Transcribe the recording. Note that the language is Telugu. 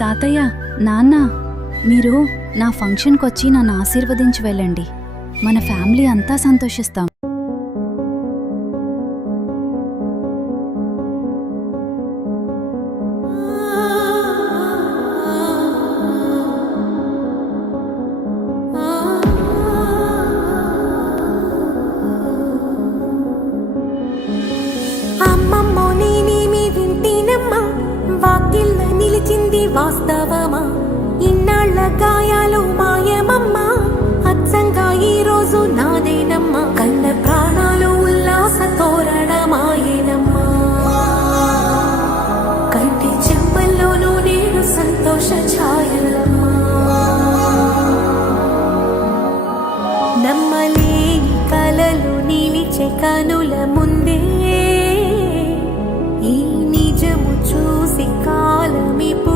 తాతయ్య, నాన్న, మీరు నా ఫంక్షన్కొచ్చి నన్ను ఆశీర్వదించి వెళ్ళండి. మన ఫ్యామిలీ అంతా సంతోషిస్తాం. అమ్మమ్మో నేనేమి వింటేనమ్మా, వాకిళ్ళ నిలిచింది వాస్తవమా? ఇన్నాళ్ల గాయాలు మాయమమ్మా, అచ్చంగా ఈ రోజు నాదేనమ్మా. కన్న ప్రాణాలు ఉల్లాస తోరణమాయేనమ్మా, కంటి చెమ్మల్లోనూ నేడు సంతోష ఛాయలమ్మా. నమ్మలేని కలలు నిలిచే కనుల ముందే ఈ నిజము చూసి కాలమిపు